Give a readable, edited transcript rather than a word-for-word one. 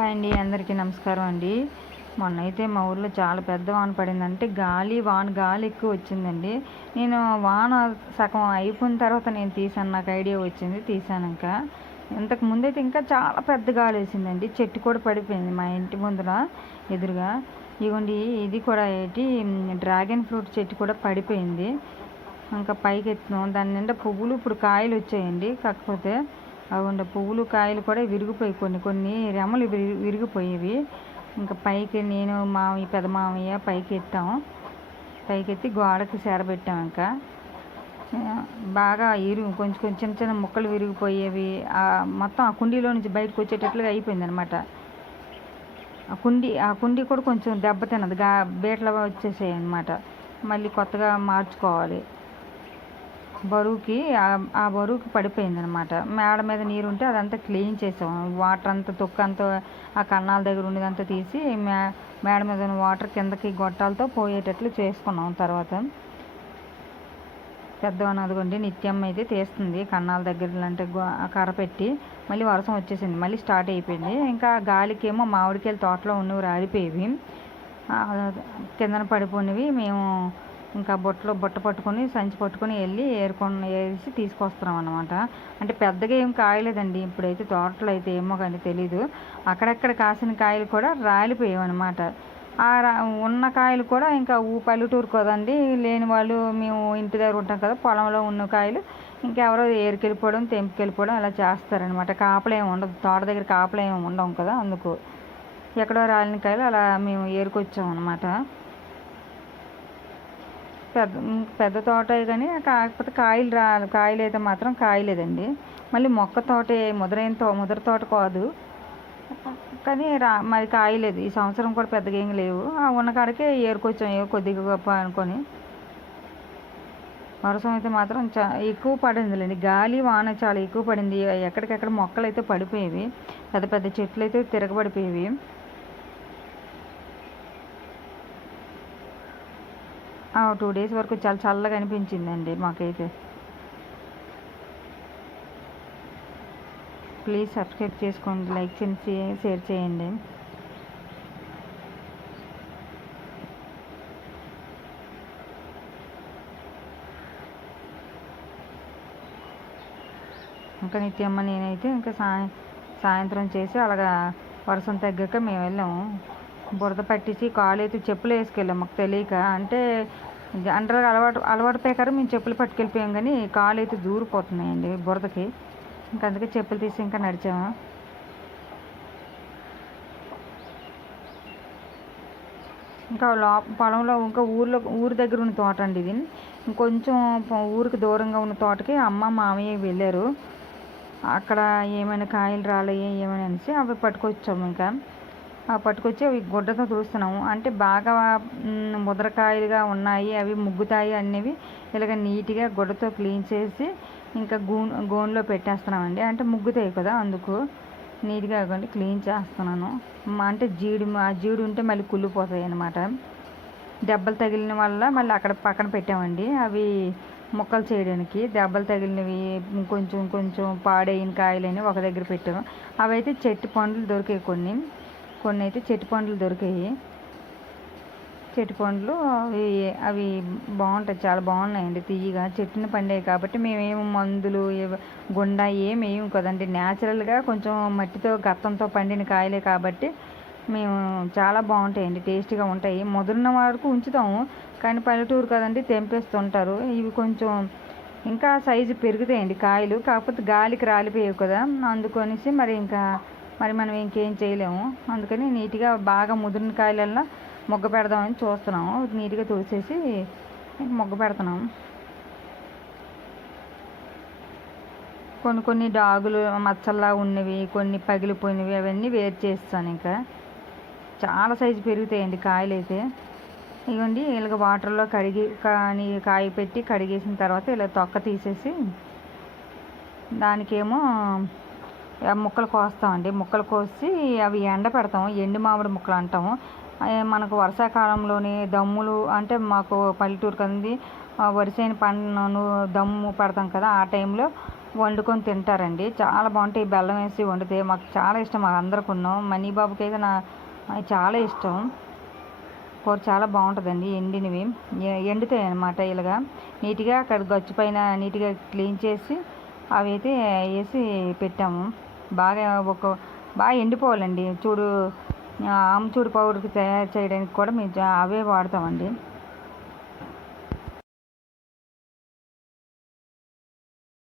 Hi అండి, అందరికీ నమస్కారం అండి. మొన్న అయితే మా ఊర్లో చాలా పెద్ద వాన పడిందంటే గాలి ఎక్కువ వచ్చిందండి. నేను వాన సగం అయిపోయిన తర్వాత నేను తీసాను, నాకు ఐడియా వచ్చింది తీసాక. ఇంతకు ముందైతే ఇంకా చాలా పెద్ద గాలి వేసిందండి, చెట్టు కూడా పడిపోయింది మా ఇంటి ముందర ఎదురుగా. ఇదిగోండి, ఇది కూడా ఏంటి డ్రాగన్ ఫ్రూట్ చెట్టు కూడా పడిపోయింది. ఇంకా పైకి ఎత్తున్నాం, దాని నిండా పువ్వులు ఇప్పుడు కాయలు వచ్చాయండి. కాకపోతే అవి పువ్వులు కాయలు కూడా విరిగిపోయి కొన్ని రెమ్మలు విరిగిపోయేవి. ఇంకా పైకి నేను మామయ్య పెద్ద మామయ్య పైకి ఎత్తి గోడకి సేరబెట్టాం. ఇంకా బాగా కొంచెం చిన్న చిన్న ముక్కలు విరిగిపోయేవి. మొత్తం ఆ కుండీలో నుంచి బయటకు వచ్చేటట్లుగా అయిపోయింది అనమాట. ఆ కుండీ కూడా కొంచెం దెబ్బతిన్నది, బీటలు వచ్చేసాయి అనమాట. మళ్ళీ కొత్తగా మార్చుకోవాలి. బరువుకి ఆ బరువుకి పడిపోయింది అనమాట. మేడ మీద నీరు ఉంటే అదంతా క్లీన్ చేసాం. వాటర్ అంతా తొక్కంతా ఆ కన్నాల దగ్గర ఉండేదంతా తీసి మేడ మీద ఉన్న వాటర్ కిందకి గొట్టాలతో పోయేటట్లు చేసుకున్నాం. తర్వాత పెద్దవాళ్ళు అదిగోండి నిత్యమ్మ అయితే తీస్తుంది కన్నాల దగ్గర, అంటే కర్ర పెట్టి. మళ్ళీ వర్షం వచ్చేసింది, మళ్ళీ స్టార్ట్ అయిపోయింది. ఇంకా గాలికేమో మామిడికాయలు తోటలో ఉన్నవి రాలిపోయేవి, కిందన పడిపోయినవి. మేము ఇంకా బుట్ట పట్టుకొని సంచి పట్టుకొని వెళ్ళి ఏరిసి తీసుకొస్తున్నాం అన్నమాట. అంటే పెద్దగా ఏం కాయలేదండి ఇప్పుడైతే తోటలో అయితే, ఏమో కానీ తెలీదు. అక్కడక్కడ కాసిన కాయలు కూడా రాలిపోయావు అనమాట. ఉన్న కాయలు కూడా ఇంకా పల్లెటూరు కదండి, లేని వాళ్ళు మేము ఇంటి దగ్గర ఉంటాం కదా, పొలంలో ఉన్న కాయలు ఇంకెవరో ఏరుకెళ్ళిపోవడం తెంపుకెళ్ళిపోవడం అలా చేస్తారనమాట. కాపలు ఏమి ఉండదు, తోట దగ్గర కాపలు ఏమి ఉండవు కదా, అందుకు ఎక్కడో రాలిన కాయలు అలా మేము ఏరుకొచ్చాం అనమాట. పెద్ద తోట కానీ కాకపోతే కాయలు అయితే మాత్రం కాయలేదండి. మళ్ళీ మొక్క తోటే ముదర తోట కాదు కానీ మరి కాయలేదు. ఈ సంవత్సరం కూడా పెద్దగా ఏం లేవు. ఉన్న కాడికే ఏరుకొచ్చాం, కొద్దిగా గొప్ప అనుకొని. వర్షం అయితే మాత్రం ఎక్కువ పడిందిలేండి, గాలి వాన చాలా ఎక్కువ పడింది. ఎక్కడికెక్కడ మొక్కలు అయితే పడిపోయేవి, పెద్ద పెద్ద చెట్లు అయితే తిరగబడిపోయేవి. 2 days వరకు చాలా చల్లగా అనిపించిందండి మాకైతే. ప్లీజ్ సబ్స్క్రైబ్ చేసుకోండి, లైక్ చేయండి, షేర్ చేయండి. ఇంకా నిత్యమ్మ నేనైతే ఇంకా సాయంత్రం చేసి అలాగా వర్షం తగ్గాక మేము వెళ్ళాము. బురద పట్టించి కాలు అయితే చెప్పులు వేసుకెళ్ళాం, మాకు తెలియక. అంటే అండర్ అలవాటు ప్రకారం మేము చెప్పులు పట్టుకెళ్ళిపోయాం, కానీ కాలు అయితే దూరిపోతున్నాయండి బురదకి. ఇంకా అందుకే చెప్పులు తీసి ఇంకా నడిచాము. ఇంకా పొలంలో ఇంకా ఊరి దగ్గర ఉన్న తోట అండి ఇది. ఇంకొంచెం ఊరికి దూరంగా ఉన్న తోటకి అమ్మ మామయ్య వెళ్ళారు. అక్కడ ఏమైనా కాయలు రాలేయి ఏమైనా అనేసి అవి పట్టుకొచ్చాము. ఇంకా పట్టుకొచ్చి అవి గుడ్డతో తుడుస్తున్నాము. అంటే బాగా ముదరకాయలుగా ఉన్నాయి, అవి ముగ్గుతాయి అనేవి ఇలాగ నీట్గా గుడ్డతో క్లీన్ చేసి ఇంకా గోన్లో పెట్టేస్తున్నామండి. అంటే ముగ్గుతాయి కదా, అందుకు నీట్గా ఇవ్వండి క్లీన్ చేస్తున్నాను. అంటే జీడు ఉంటే మళ్ళీ కుళ్ళిపోతాయి అన్నమాట. దెబ్బలు తగిలిన వల్ల మళ్ళీ అక్కడ పక్కన పెట్టామండి. అవి మొక్కలు చేయడానికి దెబ్బలు తగిలినవి కొంచెం పాడైన కాయలని ఒక దగ్గర పెట్టాము. అవి అయితే చెట్టు పండ్లు దొరికాయి, కొన్ని అయితే చెట్టు పండ్లు దొరికాయి. చెట్టు పండ్లు అవి బాగుంటాయి, చాలా బాగున్నాయండి తీయగా, చెట్టుని పండాయి కాబట్టి. మేమేమి మందులు గుండా ఏమి వేయం కదండి, న్యాచురల్గా కొంచెం మట్టితో గత్తంతో పండిన కాయలే కాబట్టి మేము చాలా బాగుంటాయండి, టేస్టీగా ఉంటాయి. ముదిరిన వరకు ఉంచుతాము, కానీ పల్లెటూరు కదండి తెంపేస్తుంటారు. ఇవి కొంచెం ఇంకా సైజు పెరుగుతాయండి కాయలు, కాకపోతే గాలికి రాలిపోయావు కదా, అందుకనేసి మరి మనం ఇంకేం చేయలేము. అందుకని నీట్గా బాగా ముదిరిన కాయలల్లో మొగ్గ పెడదామని చూస్తున్నాము. నీట్గా తుడిచేసి మొగ్గ పెడుతున్నాము. కొన్ని డాగులు మచ్చల్లా ఉన్నవి, కొన్ని పగిలిపోయినవి, అవన్నీ వేరు చేస్తాను. ఇంకా చాలా సైజు పెరుగుతాయండి కాయలు అయితే. ఇవ్వండి ఇలాగ వాటర్లో కాయ పెట్టి కడిగేసిన తర్వాత ఇలా తొక్క తీసేసి దానికేమో ముక్కలు కోస్తామండి. ముక్కలు కోసి అవి ఎండ పెడతాము, ఎండు మామిడి ముక్కలు అంటాము. మనకు వర్షాకాలంలోని దమ్ములు, అంటే మాకు పల్లెటూరు కదండి, వరిసేని పంటను దమ్ము పడతాం కదా, ఆ టైంలో వండుకొని తింటారండి. చాలా బాగుంటాయి బెల్లం వేసి వండితే. మాకు చాలా ఇష్టం, మా అందరికున్నాం. మనీ బాబుకి అయితే చాలా ఇష్టం. కూర చాలా బాగుంటుందండి. ఎండినవి ఎండుతాయి అన్నమాట. ఇలాగా నీట్గా అక్కడ గచ్చు పైన నీట్గా క్లీన్ చేసి అవి అయితే వేసి పెట్టాము. బాగా బాగా ఎండిపోవాలండి. ఆమ్చూడు పౌడర్కి తయారు చేయడానికి కూడా మేము అవే వాడతామండి.